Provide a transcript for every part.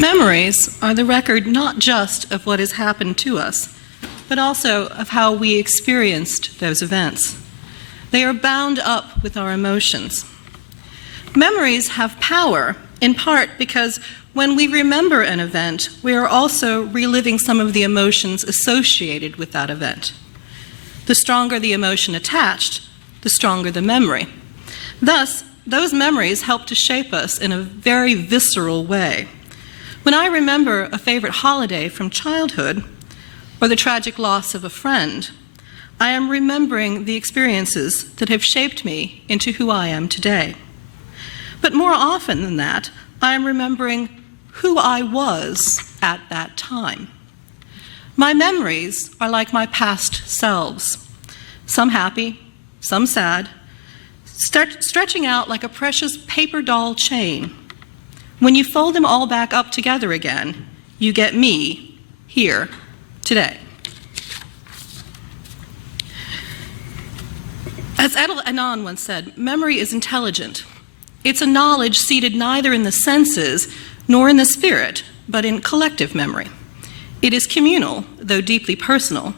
Memories are the record not just of what has happened to us, but also of how we experienced those events. They are bound up with our emotions. Memories have power, in part because when we remember an event, we are also reliving some of the emotions associated with that event. The stronger the emotion attached, the stronger the memory. Thus, those memories help to shape us in a very visceral way. When I remember a favorite holiday from childhood, or the tragic loss of a friend, I am remembering the experiences that have shaped me into who I am today. But more often than that, I am remembering who I was at that time. My memories are like my past selves, some happy, some sad, stretching out like a precious paper doll chain. When you fold them all back up together again, you get me here today. As Edel Anon once said, memory is intelligent. It's a knowledge seated neither in the senses nor in the spirit, but in collective memory. It is communal, though deeply personal,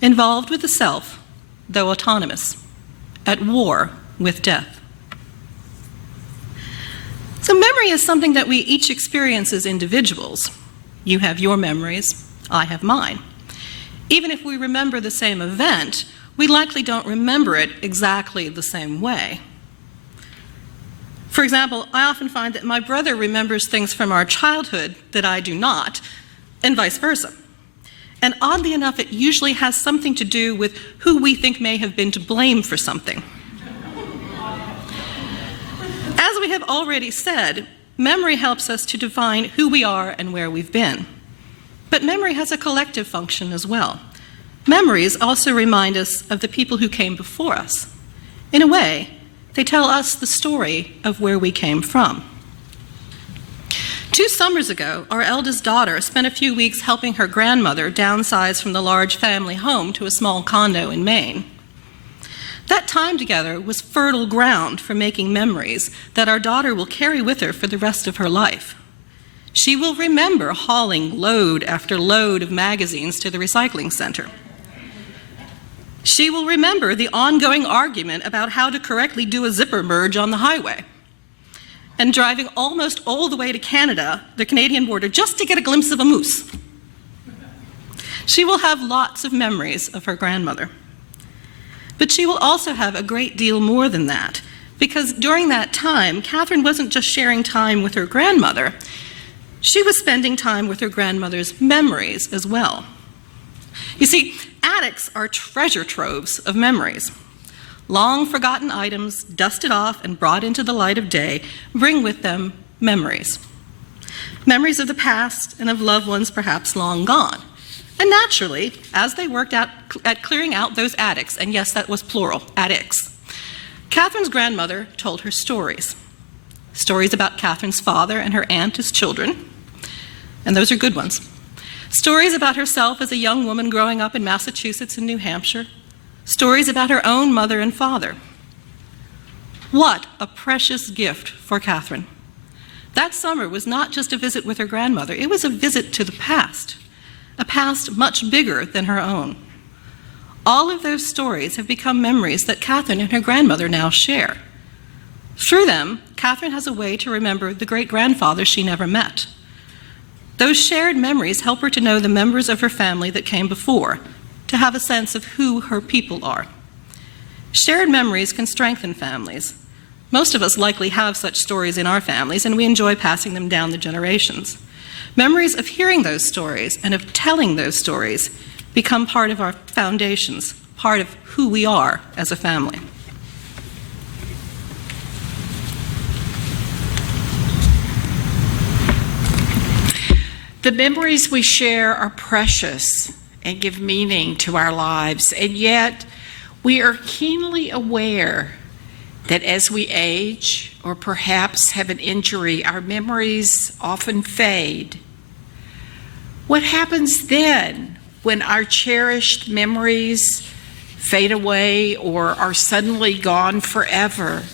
involved with the self, though autonomous, at war with death. So memory is something that we each experience as individuals. You have your memories, I have mine. Even if we remember the same event, we likely don't remember it exactly the same way. For example, I often find that my brother remembers things from our childhood that I do not, and vice versa. And oddly enough, it usually has something to do with who we think may have been to blame for something. As we have already said, memory helps us to define who we are and where we've been. But memory has a collective function as well. Memories also remind us of the people who came before us. In a way, they tell us the story of where we came from. 2 summers ago, our eldest daughter spent a few weeks helping her grandmother downsize from the large family home to a small condo in Maine. That time together was fertile ground for making memories that our daughter will carry with her for the rest of her life. She will remember hauling load after load of magazines to the recycling center. She will remember the ongoing argument about how to correctly do a zipper merge on the highway, and driving almost all the way to Canada, the Canadian border, just to get a glimpse of a moose. She will have lots of memories of her grandmother. But she will also have a great deal more than that, because during that time, Catherine wasn't just sharing time with her grandmother, she was spending time with her grandmother's memories as well. You see, attics are treasure troves of memories. Long forgotten items, dusted off and brought into the light of day, bring with them memories. Memories of the past and of loved ones perhaps long gone. And naturally, as they worked at clearing out those attics, and yes, that was plural, attics, Catherine's grandmother told her stories. Stories about Catherine's father and her aunt as children, and those are good ones. Stories about herself as a young woman growing up in Massachusetts and New Hampshire. Stories about her own mother and father. What a precious gift for Catherine. That summer was not just a visit with her grandmother, it was a visit to the past. A past much bigger than her own. All of those stories have become memories that Catherine and her grandmother now share. Through them, Catherine has a way to remember the great-grandfather she never met. Those shared memories help her to know the members of her family that came before, to have a sense of who her people are. Shared memories can strengthen families. Most of us likely have such stories in our families, and we enjoy passing them down the generations. Memories of hearing those stories and of telling those stories become part of our foundations, part of who we are as a family. The memories we share are precious and give meaning to our lives, and yet we are keenly aware that as we age or perhaps have an injury, our memories often fade. What happens then when our cherished memories fade away or are suddenly gone forever?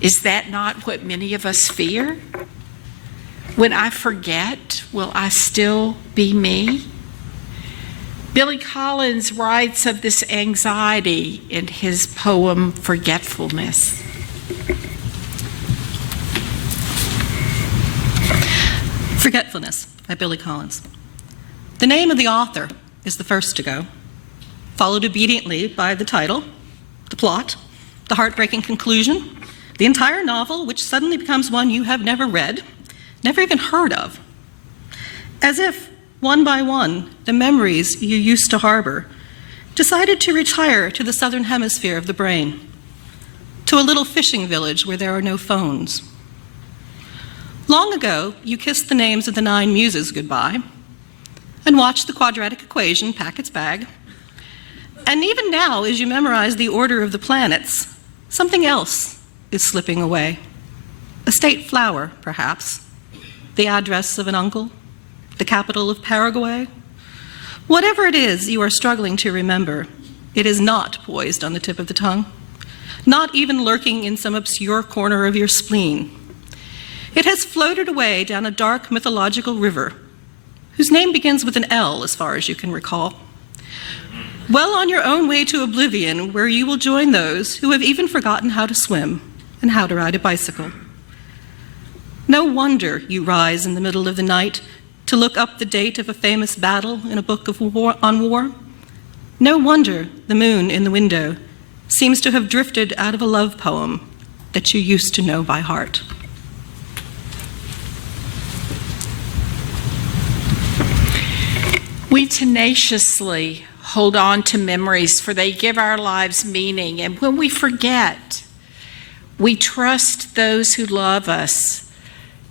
Is that not what many of us fear? When I forget, will I still be me? Billy Collins writes of this anxiety in his poem, Forgetfulness. Forgetfulness by Billy Collins. The name of the author is the first to go, followed obediently by the title, the plot, the heartbreaking conclusion, the entire novel, which suddenly becomes one you have never read, never even heard of. As if, one by one, the memories you used to harbor decided to retire to the southern hemisphere of the brain, to a little fishing village where there are no phones. Long ago, you kissed the names of the 9 muses goodbye and watched the quadratic equation pack its bag. And even now, as you memorize the order of the planets, something else is slipping away. A state flower, perhaps, the address of an uncle, the capital of Paraguay. Whatever it is you are struggling to remember, it is not poised on the tip of the tongue, not even lurking in some obscure corner of your spleen. It has floated away down a dark mythological river, whose name begins with an L as far as you can recall. Well on your own way to oblivion, where you will join those who have even forgotten how to swim and how to ride a bicycle. No wonder you rise in the middle of the night to look up the date of a famous battle in a book of on war. No wonder the moon in the window seems to have drifted out of a love poem that you used to know by heart. We tenaciously hold on to memories, for they give our lives meaning. And when we forget, we trust those who love us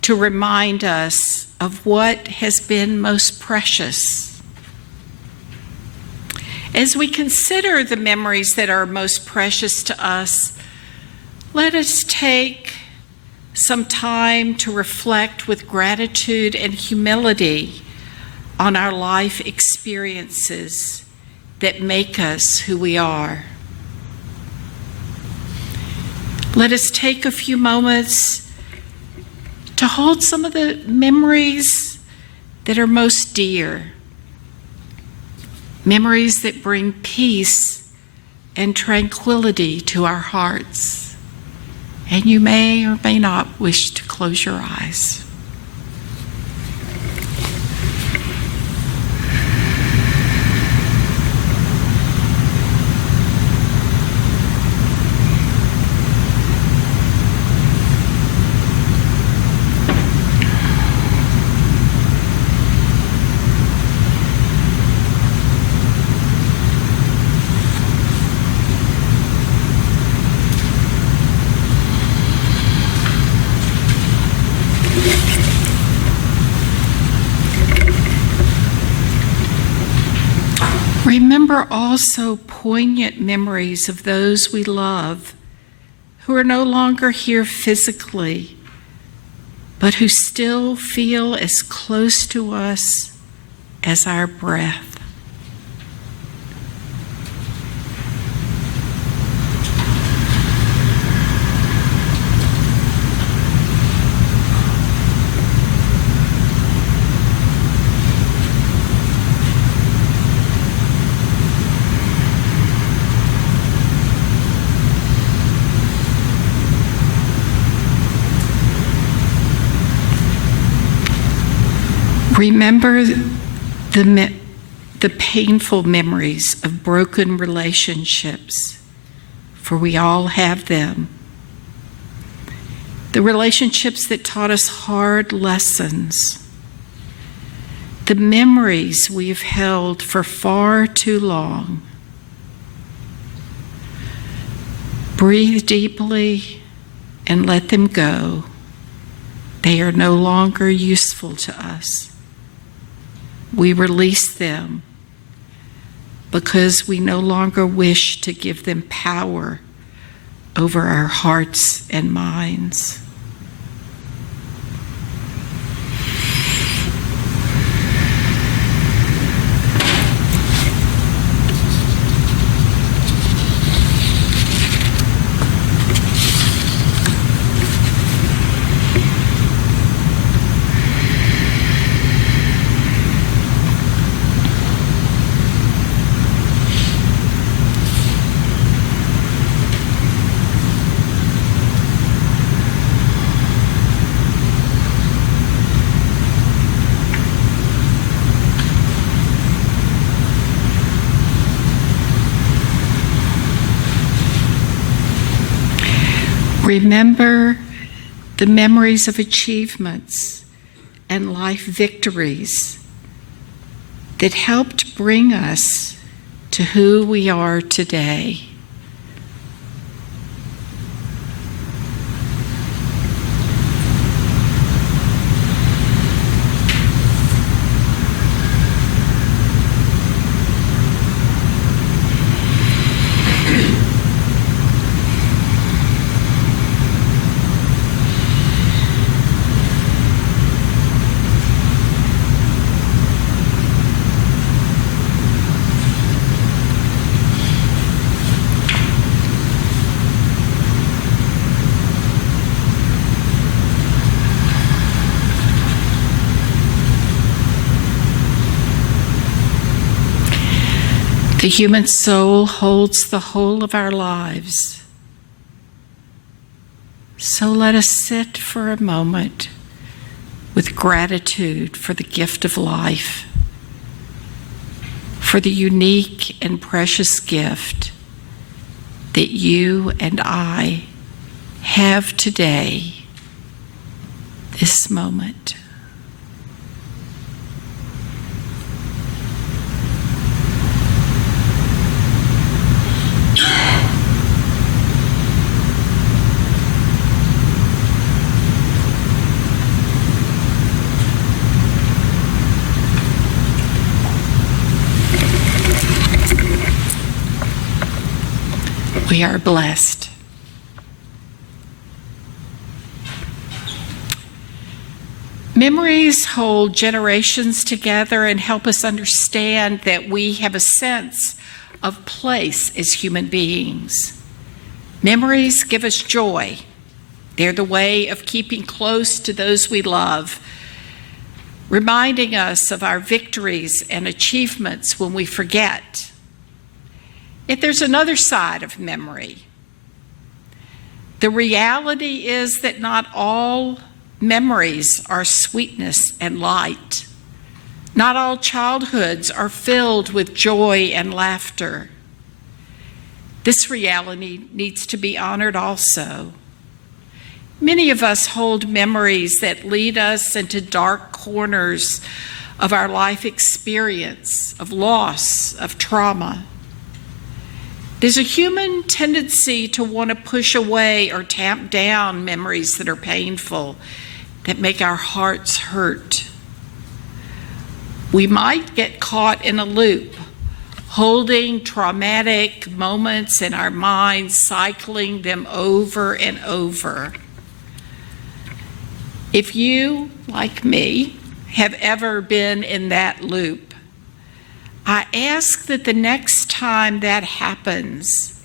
to remind us of what has been most precious. As we consider the memories that are most precious to us, let us take some time to reflect with gratitude and humility on our life experiences that make us who we are. Let us take a few moments to hold some of the memories that are most dear, memories that bring peace and tranquility to our hearts. And you may or may not wish to close your eyes. Remember also poignant memories of those we love who are no longer here physically, but who still feel as close to us as our breath. Remember the painful memories of broken relationships, for we all have them. The relationships that taught us hard lessons. The memories we have held for far too long. Breathe deeply and let them go. They are no longer useful to us. We release them because we no longer wish to give them power over our hearts and minds. Remember the memories of achievements and life victories that helped bring us to who we are today. The human soul holds the whole of our lives. So let us sit for a moment with gratitude for the gift of life, for the unique and precious gift that you and I have today, this moment. We are blessed. Memories hold generations together and help us understand that we have a sense of place as human beings. Memories give us joy. They're the way of keeping close to those we love, reminding us of our victories and achievements when we forget. Yet there's another side of memory. The reality is that not all memories are sweetness and light. Not all childhoods are filled with joy and laughter. This reality needs to be honored also. Many of us hold memories that lead us into dark corners of our life experience, of loss, of trauma. There's a human tendency to want to push away or tamp down memories that are painful, that make our hearts hurt. We might get caught in a loop, holding traumatic moments in our minds, cycling them over and over. If you, like me, have ever been in that loop, I ask that the next time that happens,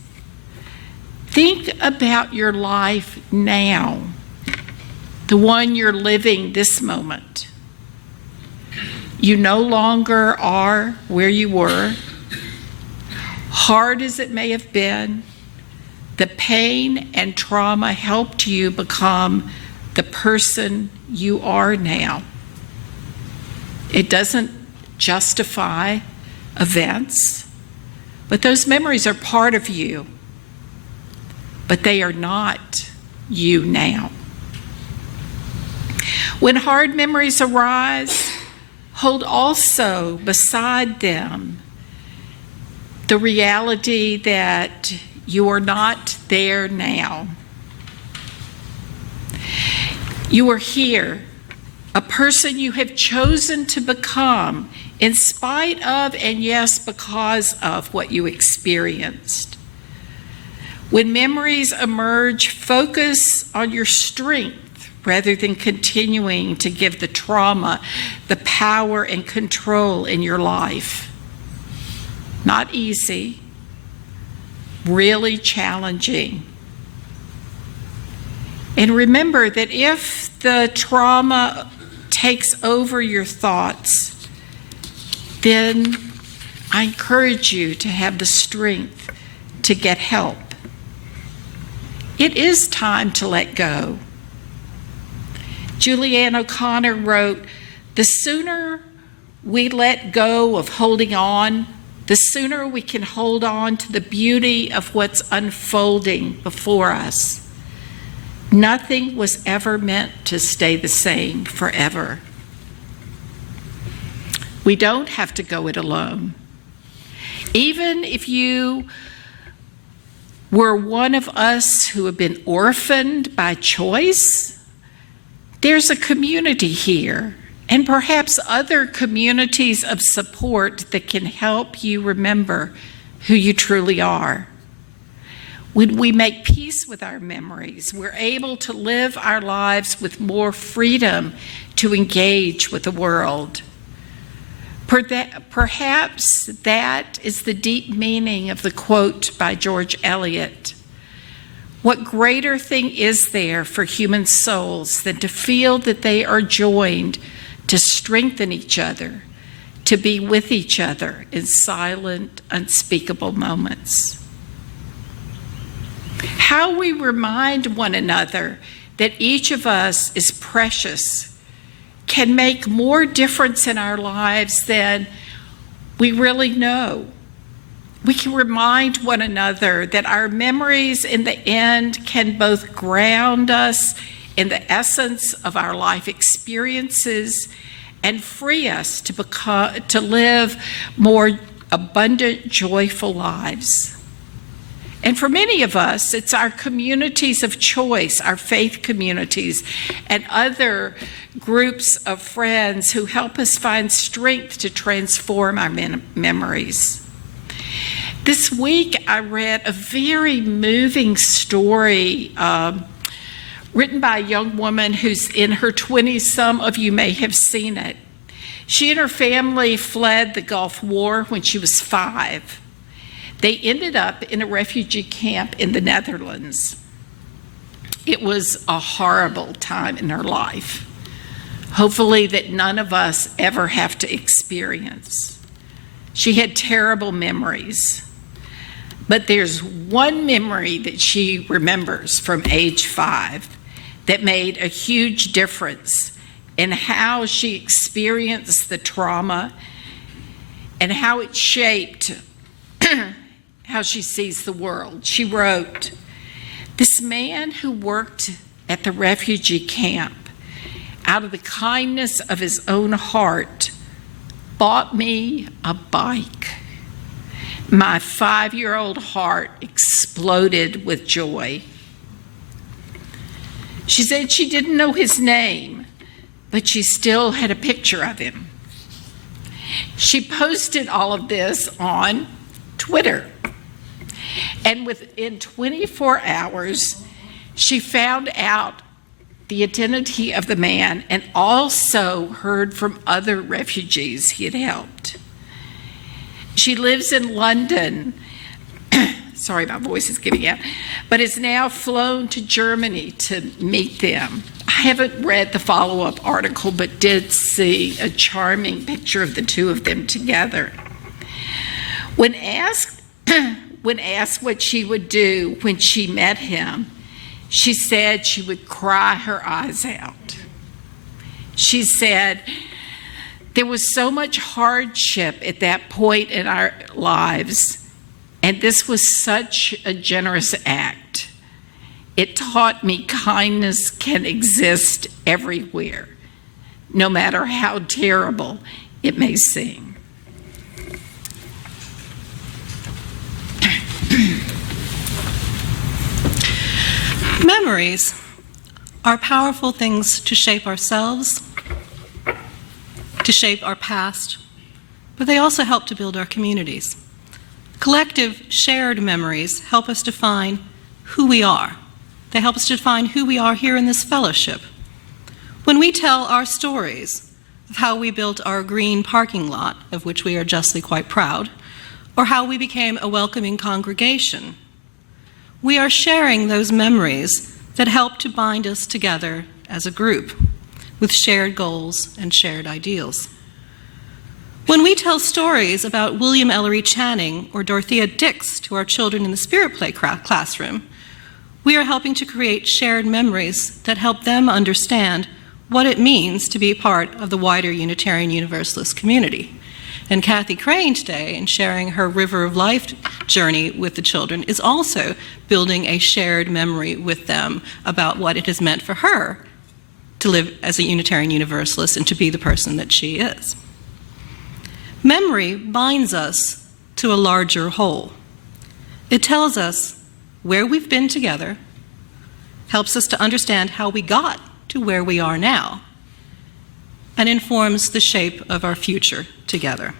think about your life now, the one you're living this moment. You no longer are where you were. Hard as it may have been, the pain and trauma helped you become the person you are now. It doesn't justify events, but those memories are part of you, but they are not you now. When hard memories arise, hold also beside them the reality that you are not there now. You are here, a person you have chosen to become in spite of and yes, because of what you experienced. When memories emerge, focus on your strength rather than continuing to give the trauma the power and control in your life. Not easy, really challenging. And remember that if the trauma takes over your thoughts, then I encourage you to have the strength to get help. It is time to let go. Julianne O'Connor wrote, "The sooner we let go of holding on, the sooner we can hold on to the beauty of what's unfolding before us. Nothing was ever meant to stay the same forever. We don't have to go it alone. Even if you were one of us who have been orphaned by choice, there's a community here, and perhaps other communities of support that can help you remember who you truly are. When we make peace with our memories, we're able to live our lives with more freedom to engage with the world. Perhaps that is the deep meaning of the quote by George Eliot. What greater thing is there for human souls than to feel that they are joined to strengthen each other, to be with each other in silent, unspeakable moments? How we remind one another that each of us is precious can make more difference in our lives than we really know. We can remind one another that our memories in the end can both ground us in the essence of our life experiences and free us to live more abundant, joyful lives. And for many of us, it's our communities of choice, our faith communities, and other groups of friends who help us find strength to transform our memories. This week, I read a very moving story written by a young woman who's in her 20s. Some of you may have seen it. She and her family fled the Gulf War when she was 5. They ended up in a refugee camp in the Netherlands. It was a horrible time in her life, hopefully that none of us ever have to experience. She had terrible memories, but there's one memory that she remembers from age 5 that made a huge difference in how she experienced the trauma and how it shaped how she sees the world. She wrote, "This man who worked at the refugee camp, out of the kindness of his own heart, bought me a bike. My 5-year-old heart exploded with joy." She said she didn't know his name, but she still had a picture of him. She posted all of this on Twitter. And within 24 hours, she found out the identity of the man and also heard from other refugees he had helped. She lives in London. Sorry, my voice is giving out. But is now flown to Germany to meet them. I haven't read the follow-up article, but did see a charming picture of the two of them together. When asked what she would do when she met him, she said she would cry her eyes out. She said, "There was so much hardship at that point in our lives, and this was such a generous act. It taught me kindness can exist everywhere, no matter how terrible it may seem." Memories are powerful things to shape ourselves, to shape our past, but they also help to build our communities. Collective shared memories help us define who we are. They help us define who we are here in this fellowship. When we tell our stories of how we built our green parking lot, of which we are justly quite proud, or how we became a welcoming congregation, we are sharing those memories that help to bind us together as a group with shared goals and shared ideals. When we tell stories about William Ellery Channing or Dorothea Dix to our children in the Spirit Play classroom, we are helping to create shared memories that help them understand what it means to be part of the wider Unitarian Universalist community. And Kathy Crane today, in sharing her River of Life journey with the children, is also building a shared memory with them about what it has meant for her to live as a Unitarian Universalist and to be the person that she is. Memory binds us to a larger whole. It tells us where we've been together, helps us to understand how we got to where we are now, and informs the shape of our future together.